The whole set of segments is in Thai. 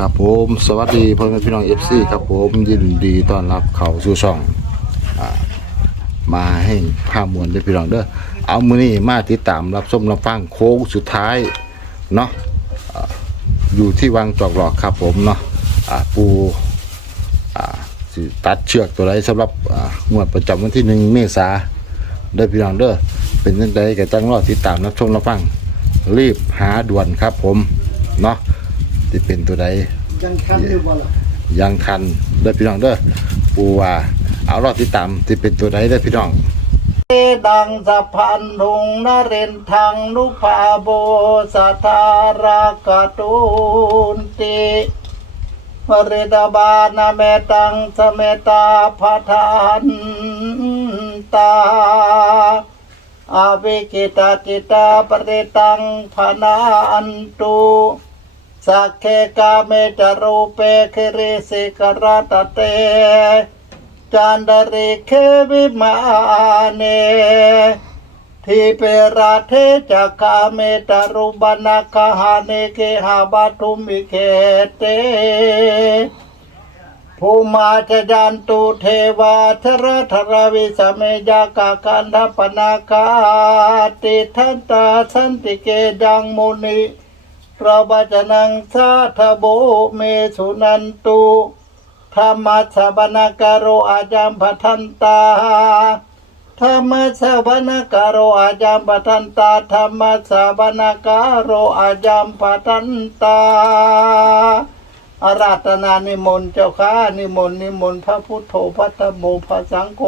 ครับผมสวัสดีพ่อแม่พี่น้องเอฟซีครับผมยินดีต้อนรับเข้าสู่ช่องอามาให้ภาพมวลได้อพี่น้องเด้อเอามือนี้มาติดตามรับชมรับฟังโค้งสุดท้ายเนาะอ่าอยู่ที่วังจอกหลอกครับผมเนาะอ่าปูอ่าสิตัดเชือกตัวไรสำหรับอ่างวดประจำวันที่หนึ่งเมษาเด้อพี่น้องเด้อเป็นยังไงก็ตั้งรอติดตามรับชมรับฟังรีบหาด่วนครับผมเนาะ ที่เป็นตัวใดยังทันอยู่บ่ล่ะยังทันเด้อพี่น้องเด้อปูว่าเอารอดที่ตามที่เป็นตัวใดเด้อพี่น้องเอดังสะพันธุงนเรนทังนุภาโบสทารากตูนติวเรดาบานาเมตังสเมตาพะทานตาอาวิกิตาจิตาปริตังพนาอันตุ สักเคกาเมจารูเปคิริสิกรัตเต จันดาริเควิมาเนทีเปราเทจักาเมตารุบานาคาหาเนเคหาบาทุมิเคเตภูมาจยันตุเทวาทระทรวิสเมยากาคันทปนาคาติทันตาสันติเกดังมุนิ พระวจนังสาธโบเมสุนันตุธรรมสบนาการโรอาจามพัทันตาธรรมสบนาการโรอาจามพัทันตาธรรมสบนาการโรอาจามพัทันตาอาราธนานิมนต์เจ้าข้านิมนต์นิมนต์พระพุทโธพระธรรมโมพระสังโฆ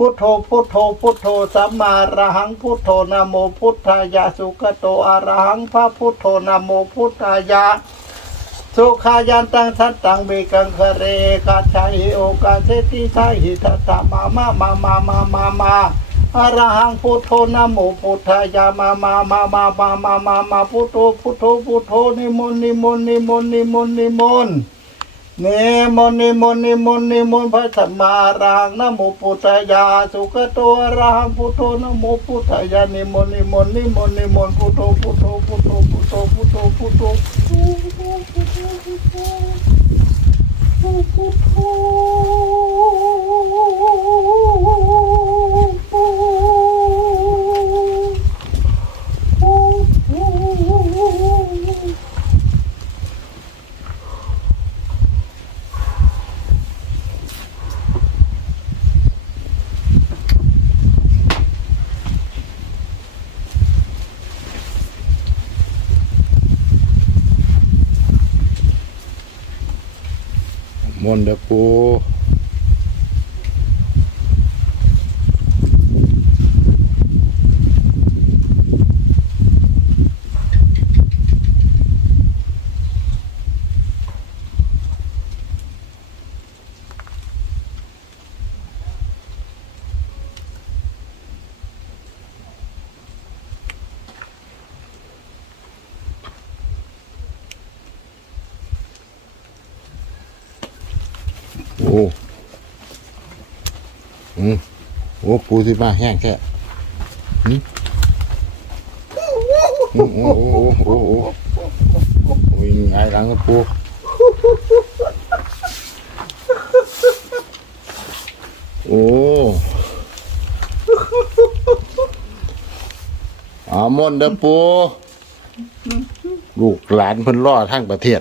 พุทโธพุทโธพุทโธสัมมาระหังพุทโธนะโมพุทธายะสุขโตอะระหังพระพุทโธนะโมพุทธายะสุขายันตังทัตตังเบกังคะเรกาชาหิโอกาเซติชาหิทัตตามามามามามามามาอะระหังพุทโธนะโมพุทธายามามามามามามามาพุทโธพุทโธพุทโธนิมนต์นิมนต์นิมนต์นิมนต์นิมนต์ นิมนต์นิมนต์นิมนต์นิมนต์พระสัมมารังนะโมพุทธายาสุขตัวรังพุทโธนะโมพุทธายานิมนต์นิมนต์นิมนต์นิมนต์พุทโธพุทโธพุทโธพุทโธพุทโธพุทโธ นเด้อปูโอ้อืมโอ้ปูที่มาแห้งแค่อืมโอ้โอ้โอ้โอ้โอ้โอ้โอ้ยไงหลังปูโอ้อามนเด้อปูลูกหลานเพิ่นรอทั้งประเทศ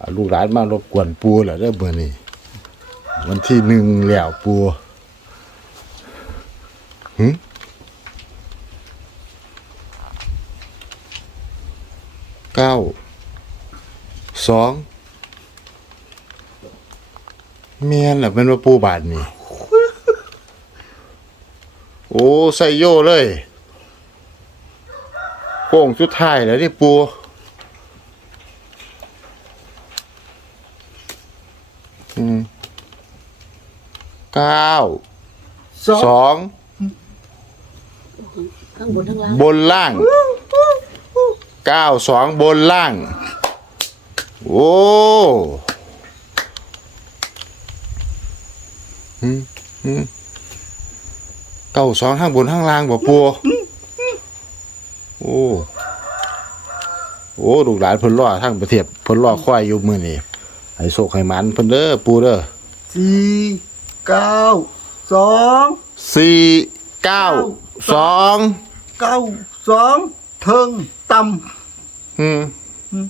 อ่าลูกหลานมารบกวนปูแหละเด้อเบอร์นี้วันที่หนึ่งแล้วปู หึเก้าสองเมียนแหละเป็นว่าปูบาทนี่ โอ้ใส่โยเลย โค้งสุดท้ายแล้วนี่ปูอืมเก้าสอง สองข้างบนข้างล่างบนล่างเก้าสองบนล่าง โอ้หืมหืมเก้าสองข้างบนข้างล่างบ่ปัวโอ้โอ้ลูกหลานเพิ่นรอทั้งประเทศเพิ่นรอควายอยู่มื้อนี้ให้โชคให้หมันเพิ่นเด้อปู่เด้อสี่เก้าสองสี่เก้า สองเก้าสองเทิงต่อืมอืม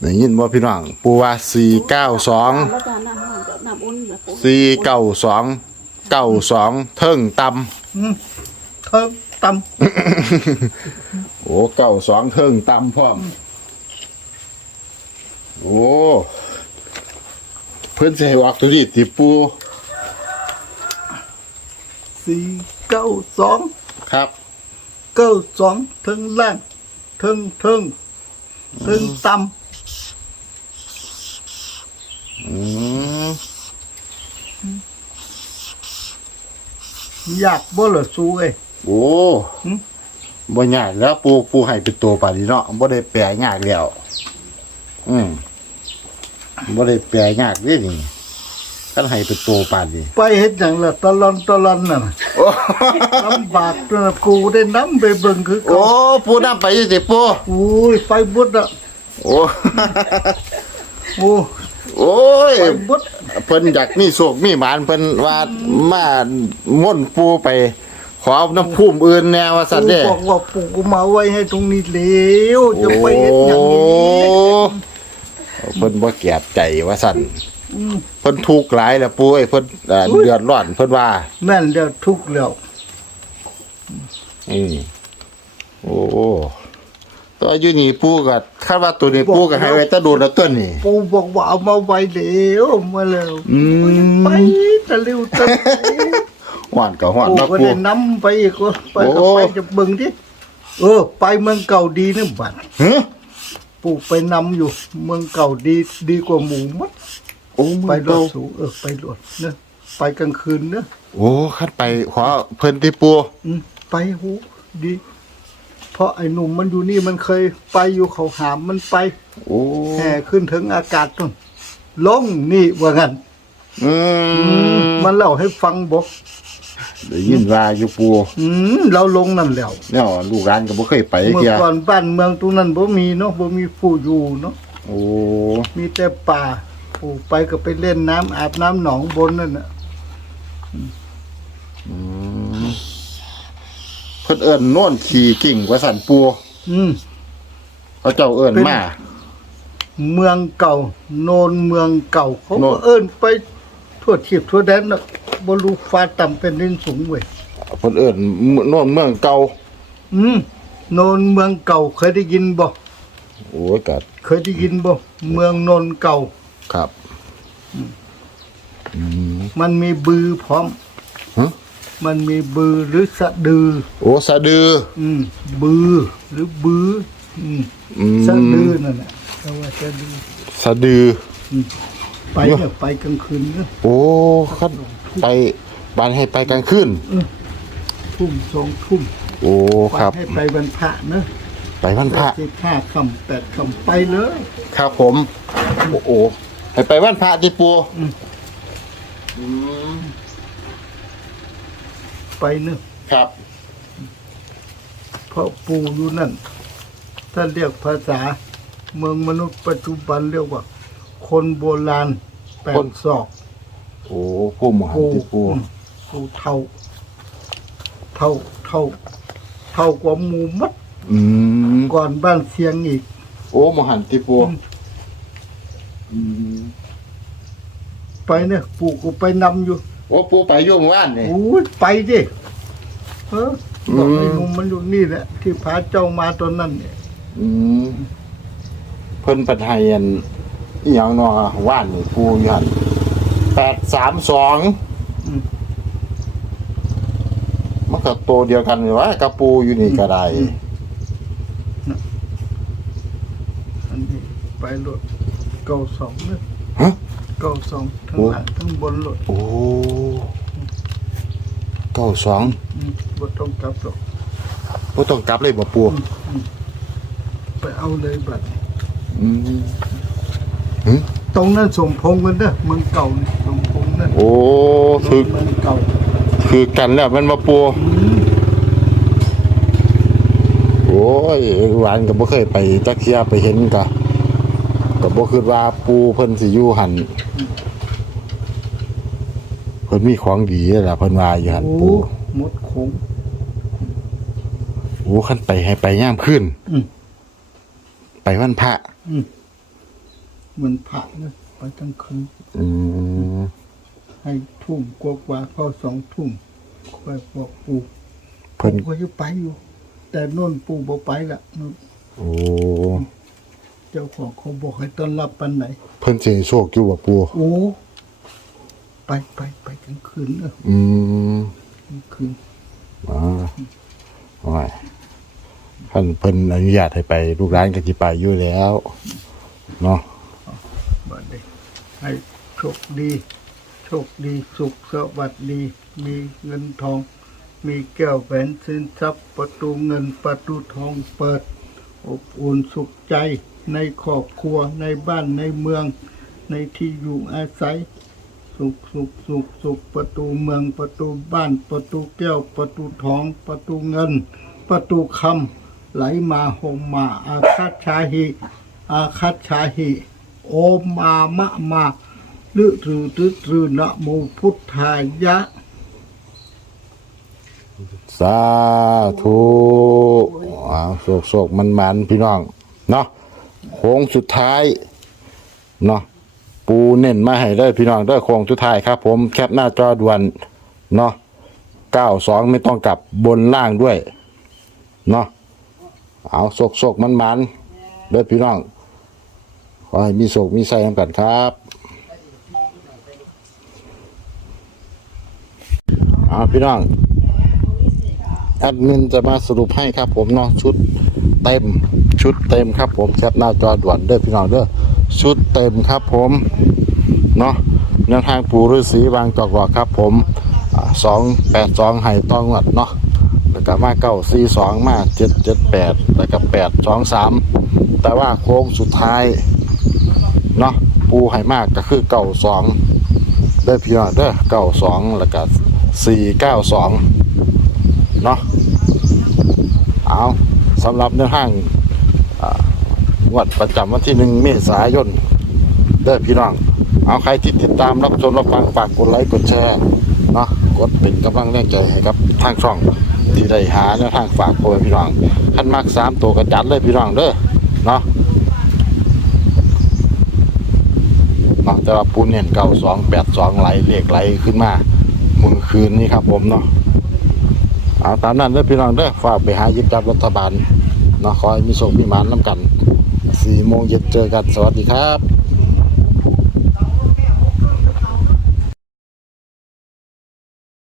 ได้ยินบ่พี่น้องปู่ว่าสี่เก้าสองแล้วก็น้ำมันก็น้ำอุ่นแล้วก็สี่เก้าสองเก้าสองเทิงต่ำำอืมเทิงต่โอ้เก้าสองเทิงต่ำพร้อมโอ้เพิ่นสิให้ออกตัวนี้ติปู่ำ สี่เก้าสองครับ เก้าสองเทิงล่างเทิงเทิงเทิงต่อืมำอยากบ่เหรอสู้เอ้ย โอ้หืมบ่ยากแล้วปูปูให้เป็นตัวปานนี้เนาะบ่ได้แปลยากแล้ว อืมบ่ได้แปลยากเด้นี่ กันให้เป็นตัวปานนี้ไปเฮ็ดหยังล่ะตะลอนตะลอนน่ะนะโอ้ลำบากจนกูได้น้ำไปเบิ่งคือโอ้เก่าปูนํไปอยู่สิปูอุ้ยไปบุดอะโอ้โอ้โอ้ยไปบุดเพิ่นอยากมีโศกมีหมานเพิ่นว่ามาม่วนปูไป ขอน้ำพุ่มอื่นแนวว่าซั่นกูเด้ บอกว่าปู่กูมาไว้ให้ตรงนี้แล้วจะไปเฮ็ดหยังนี้โอ้เพิ่นบ่แก็บใจว่าซั่น อืมเพิ่นทุกข์หลายแล้วปูเอ้ยเพิ่นเอ่อเดือดร้อนเพิ่นว่า แม่นแล้วทุกข์แล้วอืมโอ้ตัวอยู่นี่ปูก็คาดว่าตัวนี้ปูก็ให้ไว้แตะโดนแล้วตัวนี้ ปู่บอกว่าเอามาไว้แล้วมาแล้วอืม ไปตะลิวตะหวานก็หวานปู่มาก็ปูได้นำไปอีกว่าไปก็โอ้ ไปจะเบิ่งดิเออ ไปเมืองเก่าดีนะบัดฮะปู่ไปนำอยู่ เมืองเก่าดีดีกว่าหมู่มัด โอ้ไปไปรโลถสูงเออไปรถเนอะไปกลางคืนเนอะโอ้คัดไปขอเพิ่นที่ปูอืมไปหูดี เพราะไอ้หนุ่มมันอยู่นี่มันเคยไปอยู่เขาหามมันไปโอ้แห่ขึ้นถึงอากาศต้นลงนี่ว่างั้นอือืมมมันเล่าให้ฟังบอกได้ยินว่าอยู่ปูอืมเราลงนั่นแล้วเนี่ยลูกร้านก็บ่เคยไปเมื่อเที่ยก่อนบ้านเมืองตรงนั้นบ่มีเนาะบ่มีผู้อยู่เนาะโอ้มีแต่ป่า ผู้ไปก็ไปเล่นน้ำอาบน้ำหนองบนนั่นน่ะอืมเพิ่นเอิ้นโน่นขี่กิ่งว่าสั่นปูอืม เขาเจ้าเอิ้นเป็น มา เมืองเก่า โนนเมืองเก่า เขาโน่ก็น เอิ้นไปทั่วทิพย์ทั่วแดนน่ะบ่รู้ฟ้าต่ำเป็นดินสูงเว้ยเพิ่นเอิ้นโน่นเมืองเก่าอืมโนนเมืองเก่าเคยได้ยินบ่โอ้ยก็เคยได้ยินบ่เมืองโนนเก่า ครับมันมีบือพร้อมฮะ มันมีบือหรือสะดือ โอ้สะดือ อืม บือหรือบือ อืมอืม สะดือนั่นแหละแต่ว่าสะดือสะดือ ไปเนี่ยไปกลางคืนเนี่ยโอ้คัดไปบ้านให้ไปกลางคืนทุ่มสองทุ่มโอ้ครับ ให้ไปวันพระเนอะไปวันพระสิบห้าคำแปดคำไปเลย ครับผม โอ้โห ให้ไปวันพระดิปูไปเนอะครับ เพราะปูอยู่นั่นถ้าเรียกภาษา เมืองมนุษย์ปัจจุบันเรียกว่า คนโบราณแปดศอกโอ้ผู้หมหันปูดิปูอืมปูเท่า เท่าเท่า เท่ากว่าหมูมัดอืมก่อนบ้านเสียงอีกโอ้หมหันดิปูอืม อืมไปเนี่ยปู่ก็ไปนำอยู่โอ้ปูไปอยุ่เมื่อว่านนี่โอ้ยไปดิเออบอกอืมไอ้หนุ่มมันอยู่นี่แหละ ที่พาเจ้ามาตอนนั้นเนี่ยอืมเพิ่นปัญหาอันอีหยังเนาะว่านนี่ปูอยู่หันแปดสามสองอืมมันก็โตวเดียวกันเลยวะกับปูอยู่นี่ก็ได้อืมอันนี้ไปรถ เก้าสองเนี่ยฮะ เก้าสองทั้งโอ้ หลังทั้งบนรถโอ้เก้าสองอืมบ่ต้องกลับหรอกบ่ต้องกลับเลยบ่ปูไปเอาเลยบัดอืมตรงนั้นสมพงษ์กันเด้อเมืองเก่านี่สมพงษ์นั่นโอ้คือเมืองเก่าคือกันแล้วมันมาปูอืมโอ้อ้ยหวานก็บ่เคยไปจักเที่ยไปเห็นก็ ก็บ่คิดว่าปูเพิ่นสิอยู่หั่นเพิ่นมีของดีล่ะเพิ่นว่าอยู่หั่นโอ้ปูหมดโขงโอ้คันไปให้ไปยามคืนอืมไปวันพระเหมือนพระเลยไปทั้งคืนอืมให้ทุ่มกว่าๆเข้าสองทุ่มค่อยบอกปู่เพิ่นก็จะไปอยู่ แต่โน่นปู่บ่ไปละนู่นโอ้ เจ้าของเขาบอกให้ต้อนรับปันไหน เพิ่นสิให้โชคอยู่บ่ปูโอ้ ไปไปไปกลางคืนเอออืมกลางคืนอ๋อโอ้ยคันเพิ่นอนุญาตให้ไปลูกหลานก็สิไปอยู่แล้วเนาะบัดนี้ให้โชคดี โชคดีสุขสวัสดี มีเงินทอง มีแก้วแหวนสินทรัพย์ประตูเงินประตูทองเปิด อบอุ่นสุขใจ ในครอบครัวในบ้านในเมือง ในที่อยู่อาศัย สุขสุขสุขสุขประตูเมืองประตูบ้าน ประตูแก้ว ประตูทอง ประตูเงิน ประตูคำไหลมาหมมา อาคัตชาหิอาคัตชาหิโอมมามะมาลึตรือตึตรือนะโมพุทธายะ สาธุอ้าวโศกๆมันพี่น้อง เนาะ โค้งสุดท้ายเนาะปูเน้นมาให้เด้พี่น้องด้อโค้งสุดท้ายครับ ผมแคปหน้าจอด่วนเนาะ92ไม่ต้องกลับบนล่างด้วยเนาะเอาโศกๆมันๆเด้อพี่น้องขอให้มีโศกมีไส้กันครับเอาพี่น้องแอดมินจะมาสรุปให้ครับผมเนาะชุดเต็ม ชุดเต็มครับผมแคปหน้าจอด่วนเด้อพี่น้องเด้อชุดเต็มครับผมเนาะแนวทางปูฤาษีบางจอกหลอกครับผมสองแปดสองไห้ต้องวัดเนาะแล้วก็มาเก้าสี่สองมาเจ็ดเจ็ดแปดแล้วก็แปดสองสามแต่ว่าโค้งสุดท้ายเนาะปูไห้มากก็คือเก้าสองเด้พี่น้องเด้อเก้าสองแล้วก็สี่เก้าสองเนาะเอาสำหรับเนื้อห้าง งวดประจำวันที่หนึ่งเมษายนเด้อพี่น้อง เอาใครที่ติดตามรับชมรับฟังฝากกดไลค์กดแชร์เนาะกดเป็นกำลังแรงใจให้ครับทางช่องที่ได้หาแนวทางฝากโอยพี่น้องขั้นมากสามตัวกระจัดเลยพี่น้องเด้อเนาะเนาะแต่ว่าปูนเน่นเก่าสองแปดสองไหลเหลขไหลขึ้นมามือคืนนี้ครับผมเนาะเอาตามนั้นเด้อพี่น้องเด้อฝากไปหายิบจับรัฐบาลเนาะขอให้มีโชคมีหมานน้ำกัน สี่โมงเย็นเจอกันสวัสดีครับ